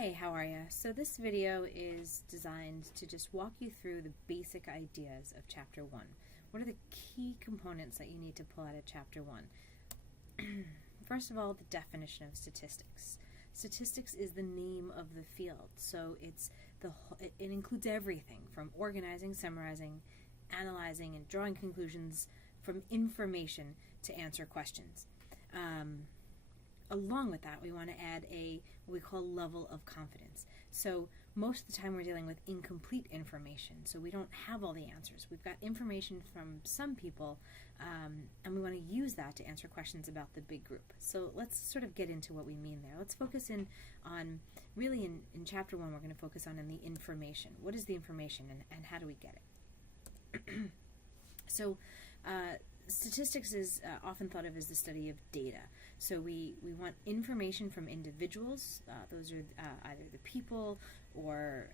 Hey, how are you? So this video is designed to just walk you through the basic ideas of Chapter 1. What are the key components that you need to pull out of Chapter 1? First of all, the definition of statistics. Statistics is the name of the field, so it includes everything from organizing, summarizing, analyzing, and drawing conclusions from information to answer questions. Along with that, we want to add what we call level of confidence. So most of the time we're dealing with incomplete information, so we don't have all the answers. We've got information from some people, and we want to use that to answer questions about the big group. So let's sort of get into what we mean there. Let's focus in Chapter 1, we're going to focus on the information. What is the information, and how do we get it? So statistics is often thought of as the study of data. So we want information from individuals. Those are either the people or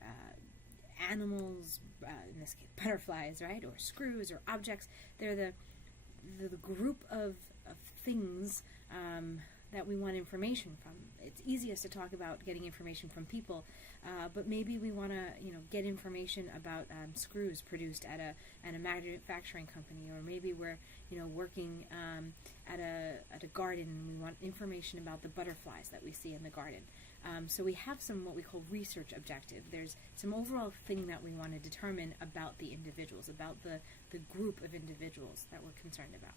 animals, in this case butterflies, right, or screws or objects. They're the group of things that we want information from. It's easiest to talk about getting information from people, but maybe we want to, get information about screws produced at a manufacturing company, or maybe we're, working at a garden and we want information about the butterflies that we see in the garden. So we have some what we call research objective. There's some overall thing that we want to determine about the individuals, about the group of individuals that we're concerned about.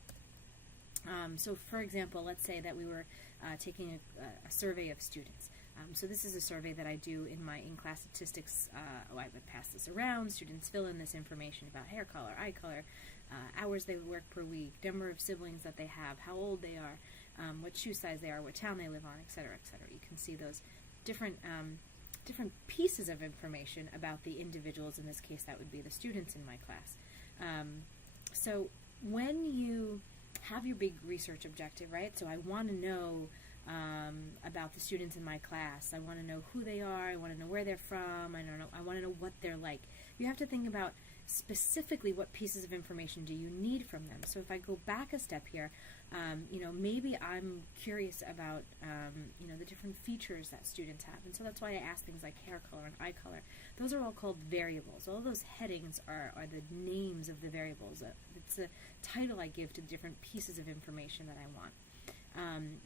So for example, let's say that we were taking a survey of students. So this is a survey that I do in my in-class statistics. I would pass this around. Students fill in this information about hair color, eye color, hours they work per week, number of siblings that they have, how old they are, what shoe size they are, what town they live on, etc., etc. You can see those different pieces of information about the individuals. In this case, that would be the students in my class. So when you have your big research objective, right? So I want to know about the students in my class. I want to know who they are. I want to know where they're from. I want to know what they're like. You have to think about specifically what pieces of information do you need from them. So if I go back a step here, maybe I'm curious about the different features that students have, and so that's why I ask things like hair color and eye color. Those are all called variables. All those headings are the names of the variables. It's a title I give to the different pieces of information that I want.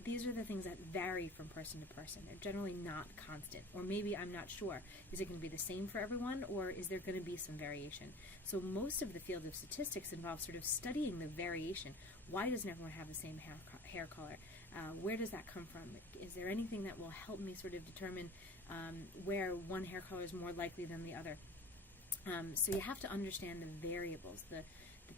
These are the things that vary from person to person. They're generally not constant, or maybe I'm not sure. Is it going to be the same for everyone, or is there going to be some variation? So most of the field of statistics involves sort of studying the variation. Why doesn't everyone have the same hair color? Where does that come from? Is there anything that will help me sort of determine where one hair color is more likely than the other? So you have to understand the variables, the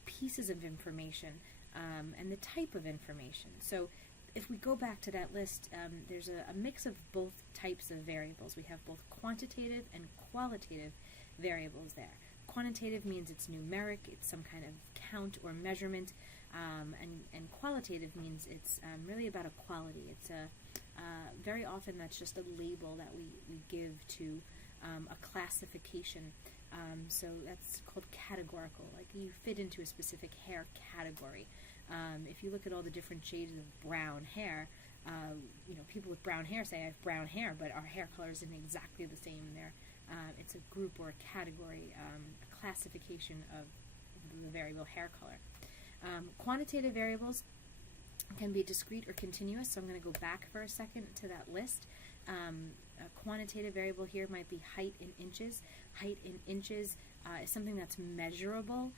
pieces of information, and the type of information. So if we go back to that list, there's a mix of both types of variables. We have both quantitative and qualitative variables there. Quantitative means it's numeric, it's some kind of count or measurement, and qualitative means it's really about a quality. It's very often that's just a label that we give to a classification. So that's called categorical, like you fit into a specific hair category. If you look at all the different shades of brown hair, people with brown hair say I have brown hair, but our hair color isn't exactly the same there. It's a group or a category, a classification of the variable hair color. Quantitative variables can be discrete or continuous, so I'm going to go back for a second to that list. A quantitative variable here might be height in inches. Height in inches is something that's measurable,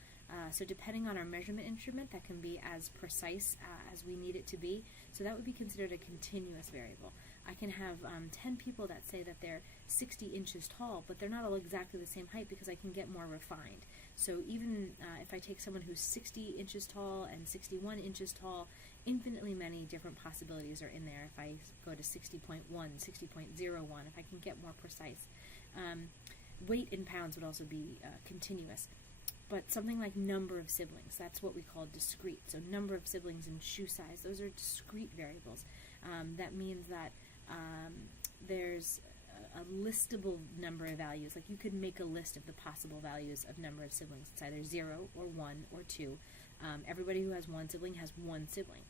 so depending on our measurement instrument, that can be as precise as we need it to be. So that would be considered a continuous variable. I can have 10 people that say that they're 60 inches tall, but they're not all exactly the same height because I can get more refined. So even if I take someone who's 60 inches tall and 61 inches tall, infinitely many different possibilities are in there. If I go to 60.1, 60.01, if I can get more precise. Weight in pounds would also be continuous. But something like number of siblings, that's what we call discrete. So number of siblings and shoe size, those are discrete variables. That means that there's a listable number of values. Like you could make a list of the possible values of number of siblings. It's either 0 or 1 or 2. Everybody who has one sibling has one sibling.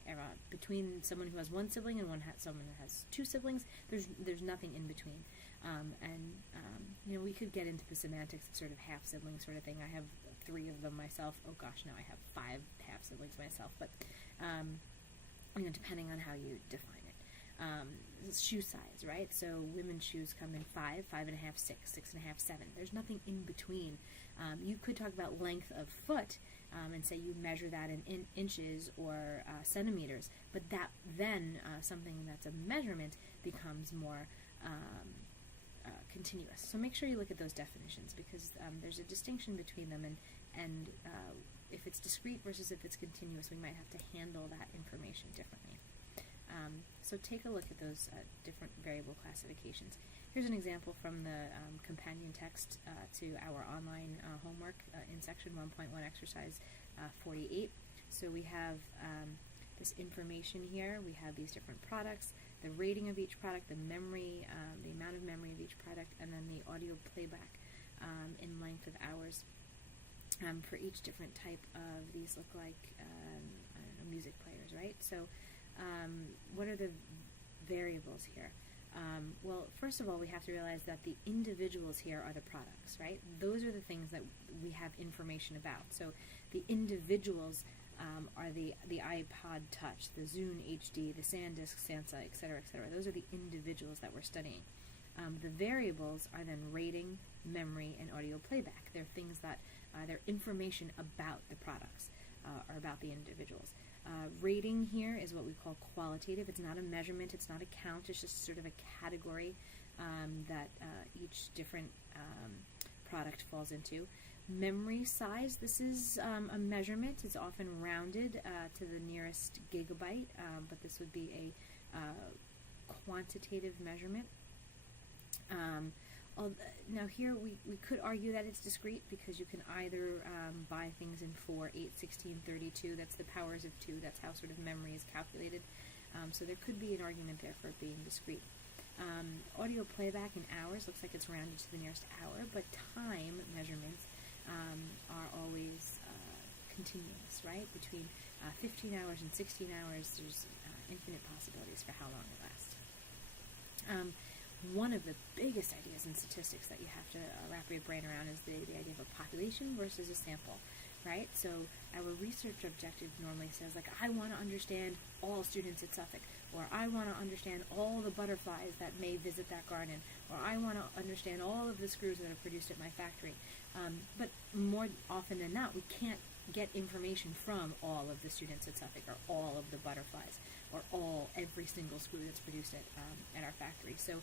Between someone who has one sibling and someone that has two siblings, there's nothing in between. We could get into the semantics of sort of half sibling sort of thing. I have 3 of them myself. Oh gosh, now I have 5 half siblings myself. But depending on how you define it. Shoe size, right? So women's shoes come in 5, 5.5, 6, 6.5, 7. There's nothing in between. You could talk about length of foot and say you measure that in inches or centimeters, but that then something that's a measurement becomes more continuous. So make sure you look at those definitions, because there's a distinction between them, and if it's discrete versus if it's continuous, we might have to handle that information differently. So take a look at those different variable classifications. Here's an example from the companion text to our online homework in section 1.1 exercise 48. So we have this information here. We have these different products, the rating of each product, the memory, the amount of memory of each product, and then the audio playback in length of hours for each different type of these look like music players, right? So what are the variables here? Well, first of all, we have to realize that the individuals here are the products, right? Those are the things that we have information about. So the individuals are the iPod Touch, the Zune HD, the SanDisk, Sansa, etc., etc. Those are the individuals that we're studying. The variables are then rating, memory, and audio playback. They're things that, they're information about the products or about the individuals. Rating here is what we call qualitative. It's not a measurement, it's not a count, it's just sort of a category that each different product falls into. Memory size, this is a measurement. It's often rounded to the nearest gigabyte, but this would be a quantitative measurement. Now here we could argue that it's discrete, because you can either buy things in 4, 8, 16, 32, that's the powers of 2, that's how sort of memory is calculated. So there could be an argument there for it being discrete. Audio playback in hours looks like it's rounded to the nearest hour, but time measurements are always continuous, right? Between 15 hours and 16 hours, there's infinite possibilities for how long it lasts. One of the biggest ideas in statistics that you have to wrap your brain around is the idea of a population versus a sample, right? So our research objective normally says, like, I want to understand all students at Suffolk, or I want to understand all the butterflies that may visit that garden, or I want to understand all of the screws that are produced at my factory. But more often than not, we can't get information from all of the students at Suffolk, or all of the butterflies, or every single screw that's produced at our factory. So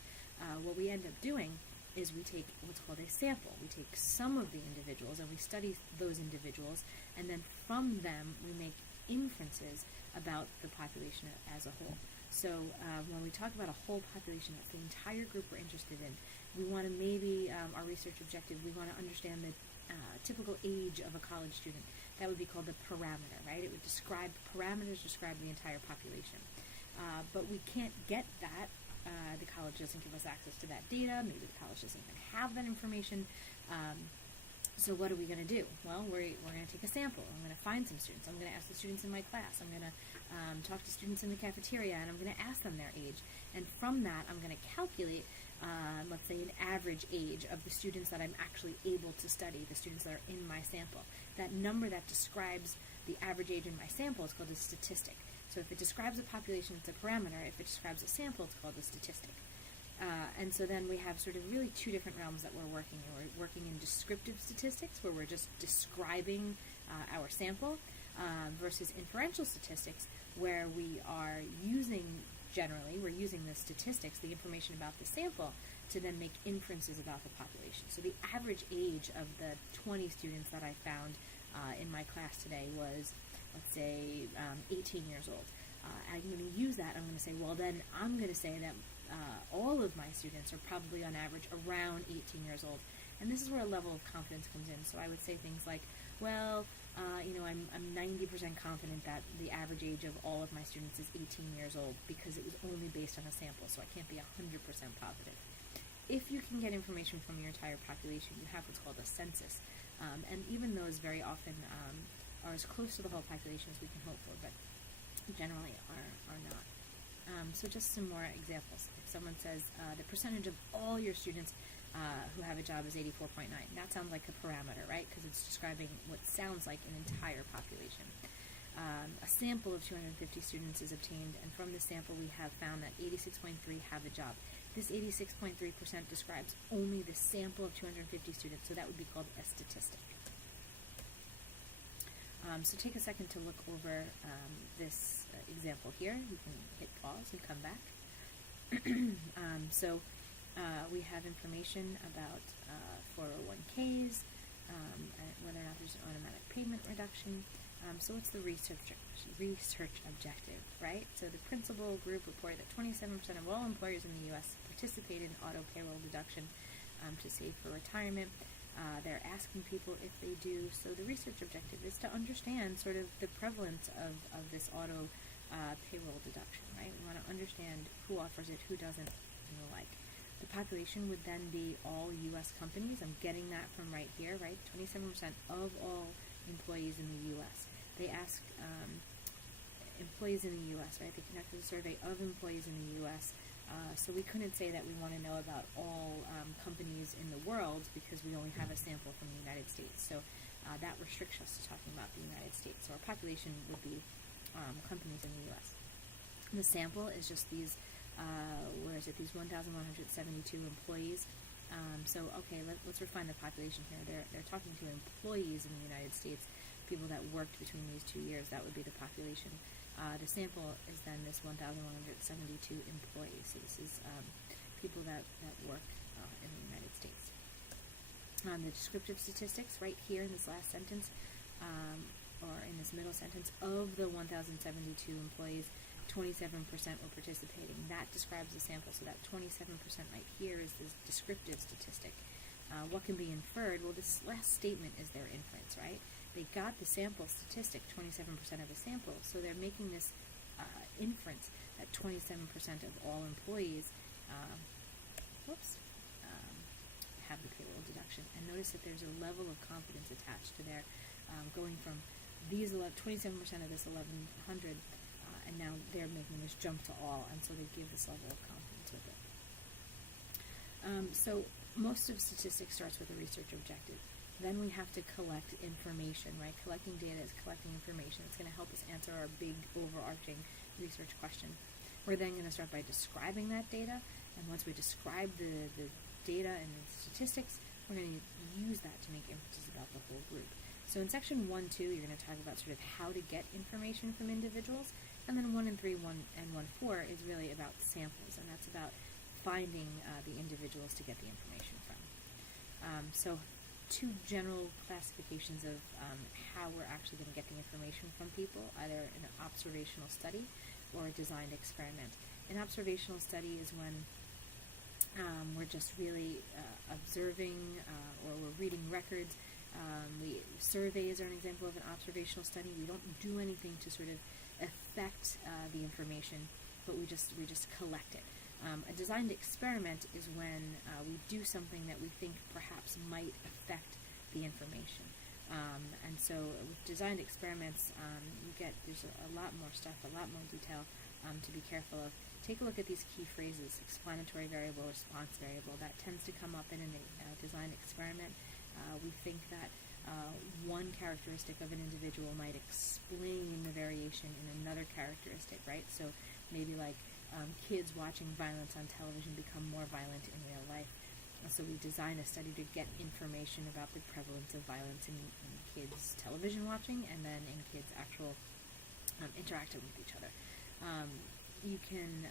what we end up doing is we take what's called a sample. We take some of the individuals and we study those individuals, and then from them we make inferences about the population as a whole. So when we talk about a whole population, that's the entire group we're interested in. We want to maybe, our research objective, we want to understand the typical age of a college student. That would be called the parameter, right? It would parameters describe the entire population. But we can't get that. The college doesn't give us access to that data. Maybe the college doesn't even have that information. So what are we going to do? Well, we're going to take a sample. I'm going to find some students. I'm going to ask the students in my class. I'm going to talk to students in the cafeteria, and I'm going to ask them their age. And from that, I'm going to calculate, let's say, an average age of the students that I'm actually able to study, the students that are in my sample. That number that describes the average age in my sample is called a statistic. So if it describes a population, it's a parameter. If it describes a sample, it's called a statistic. And so then we have sort of really two different realms that we're working in. We're working in descriptive statistics, where we're just describing our sample, versus inferential statistics, where we are using the statistics, the information about the sample, to then make inferences about the population. So the average age of the 20 students that I found in my class today was, let's say, 18 years old. I'm going to use that. I'm going to say, well, then I'm going to say that all of my students are probably on average around 18 years old. And this is where a level of confidence comes in. So I would say things like, well, I'm 90% confident that the average age of all of my students is 18 years old, because it was only based on a sample, so I can't be 100% positive. If you can get information from your entire population, you have what's called a census. And even those very often are as close to the whole population as we can hope for, but generally are not. So just some more examples. If someone says the percentage of all your students who have a job is 84.9, that sounds like a parameter, right? Because it's describing what sounds like an entire population. A sample of 250 students is obtained, and from the sample we have found that 86.3 have a job. This 86.3% describes only the sample of 250 students, so that would be called a statistic. So take a second to look over this example here. You can hit pause and come back. We have information about 401ks, whether or not there's an automatic payment reduction. So what's the research objective, right? So the principal group reported that 27% of all employers in the U.S. participated in auto payroll deduction to save for retirement. They're asking people if they do. So the research objective is to understand sort of the prevalence of this auto payroll deduction, right? We want to understand who offers it, who doesn't, and the like. The population would then be all U.S. companies. I'm getting that from right here, right? 27% of all employees in the U.S. They asked employees in the U.S., right? They conducted a survey of employees in the U.S., so we couldn't say that we want to know about all companies in the world because we only have a sample from the United States. So that restricts us to talking about the United States. So our population would be companies in the U.S. The sample is just these, these 1,172 employees. Let's refine the population here. They're talking to employees in the United States, people that worked between these 2 years. That would be the population. The sample is then this 1,172 employees. So this is people that work in the United States. The descriptive statistics right here in this last sentence, or in this middle sentence, of the 1,072 employees, 27% were participating. That describes the sample, so that 27% right here is the descriptive statistic. What can be inferred? Well, this last statement is their inference, right? They got the sample statistic, 27% of the sample, so they're making this inference that 27% of all employees have the payroll deduction. And notice that there's a level of confidence attached to their going from these 27% of this 1,100, and now they're making this jump to all, and so they give this level of confidence with it. So most of statistics starts with a research objective. Then we have to collect information, right? Collecting data is collecting information. It's going to help us answer our big overarching research question. We're then going to start by describing that data, and once we describe the data and the statistics, we're going to use that to make inferences about the whole group. So in section 1-2, you're going to talk about sort of how to get information from individuals, and then 1 and 3, 1 and 1-4 is really about samples, and that's about finding the individuals to get the information from. So two general classifications of how we're actually going to get the information from people, either an observational study or a designed experiment. An observational study is when we're just really observing or we're reading records. Surveys are an example of an observational study. We don't do anything to sort of affect the information, but we just collect it. A designed experiment is when we do something that we think perhaps might affect the information. And so with designed experiments, there's a lot more stuff, a lot more detail to be careful of. Take a look at these key phrases: explanatory variable, response variable. That tends to come up in a designed experiment. We think that one characteristic of an individual might explain the variation in another characteristic, right? So maybe like kids watching violence on television become more violent in real life. So we design a study to get information about the prevalence of violence in kids' television watching and then in kids' actual interacting with each other. You can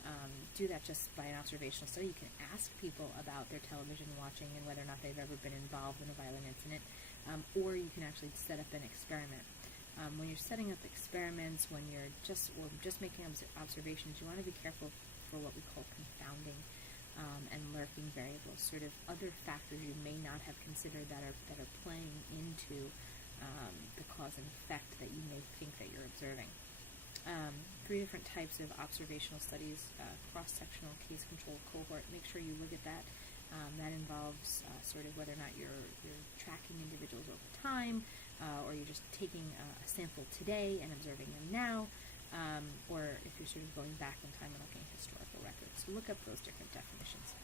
do that just by an observational study. You can ask people about their television watching and whether or not they've ever been involved in a violent incident, or you can actually set up an experiment. When you're setting up experiments, when you're just making observations, you want to be careful for what we call confounding and lurking variables, sort of other factors you may not have considered that are playing into the cause and effect that you may think that you're observing. 3 different types of observational studies: cross-sectional, case-control, cohort. Make sure you look at that. That involves sort of whether or not you're tracking individuals over time, or you're just taking a sample today and observing them now, or if you're sort of going back in time and looking at historical records. So look up those different definitions.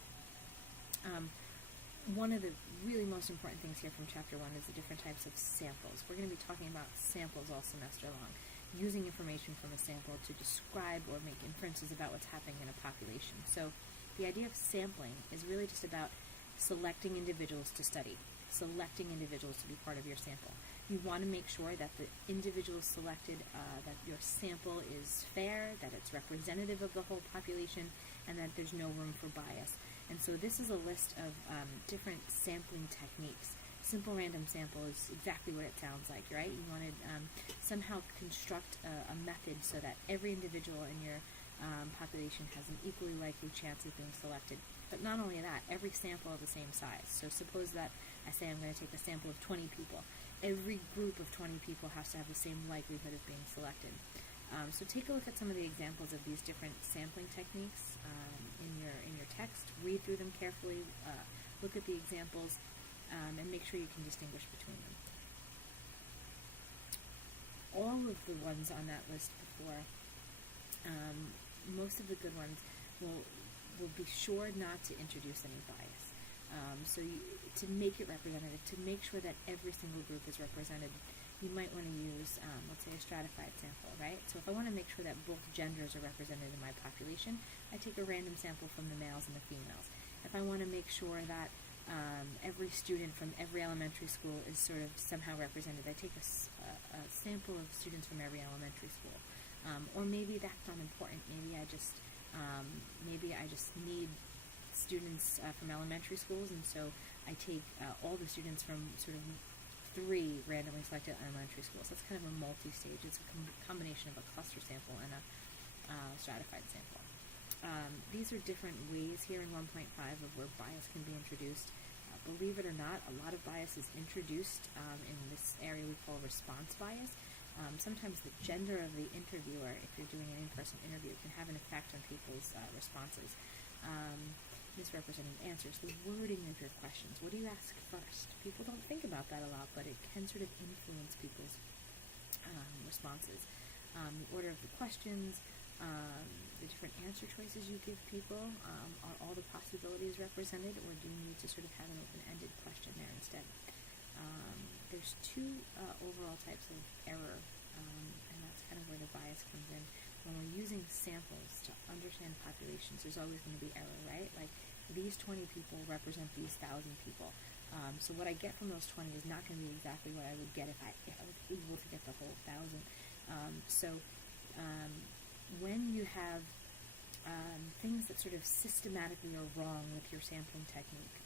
One of the really most important things here from Chapter 1 is the different types of samples. We're going to be talking about samples all semester long, using information from a sample to describe or make inferences about what's happening in a population. So the idea of sampling is really just about selecting individuals to study, selecting individuals to be part of your sample. You want to make sure that the individuals selected, that your sample is fair, that it's representative of the whole population, and that there's no room for bias. And so this is a list of different sampling techniques. Simple random sample is exactly what it sounds like, right? You want to somehow construct a method so that every individual in your population has an equally likely chance of being selected. But not only that, every sample is the same size. So suppose that I say I'm going to take a sample of 20 people. Every group of 20 people has to have the same likelihood of being selected. So take a look at some of the examples of these different sampling techniques in your text. Read through them carefully. Look at the examples, and make sure you can distinguish between them. All of the ones on that list before, most of the good ones will be sure not to introduce any bias. To make it representative, to make sure that every single group is represented, you might want to use, let's say, a stratified sample, right? So if I want to make sure that both genders are represented in my population, I take a random sample from the males and the females. If I want to make sure that every student from every elementary school is sort of somehow represented, I take a sample of students from every elementary school. Or maybe that's not important. Maybe I just need students from elementary schools, and so I take all the students from sort of 3 randomly selected elementary schools. That's kind of a multi-stage. It's a combination of a cluster sample and a stratified sample. These are different ways here in 1.5 of where bias can be introduced. Believe it or not, a lot of bias is introduced in this area we call response bias. Sometimes the gender of the interviewer, if you're doing an in-person interview, can have an effect on people's responses. Misrepresenting answers, the wording of your questions. What do you ask first? People don't think about that a lot, but it can sort of influence people's responses. The order of the questions, the different answer choices you give people, are all the possibilities represented, or do you need to sort of have an open-ended question there instead? There's 2 overall types of error, and that's kind of where the bias comes in. When we're using samples to understand populations, there's always going to be error, right? Like, these 20 people represent these 1,000 people. So what I get from those 20 is not going to be exactly what I would get if I was able to get the whole 1,000. When you have things that sort of systematically are wrong with your sampling technique,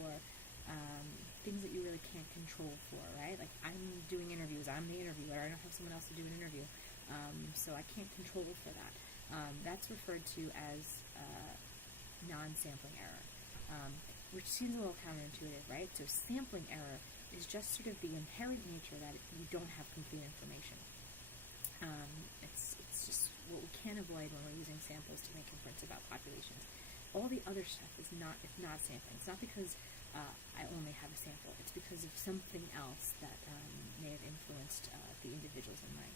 or things that you really can't control for, right? Like, I'm doing interviews, I'm the interviewer, I don't have someone else to do an interview, so I can't control for that. That's referred to as non-sampling error, which seems a little counterintuitive, right? So sampling error is just sort of the inherent nature that you don't have complete information. It's just what we can't avoid when we're using samples to make inference about populations. All the other stuff is not sampling. It's not because I only have a sample. It's because of something else that may have influenced the individuals in my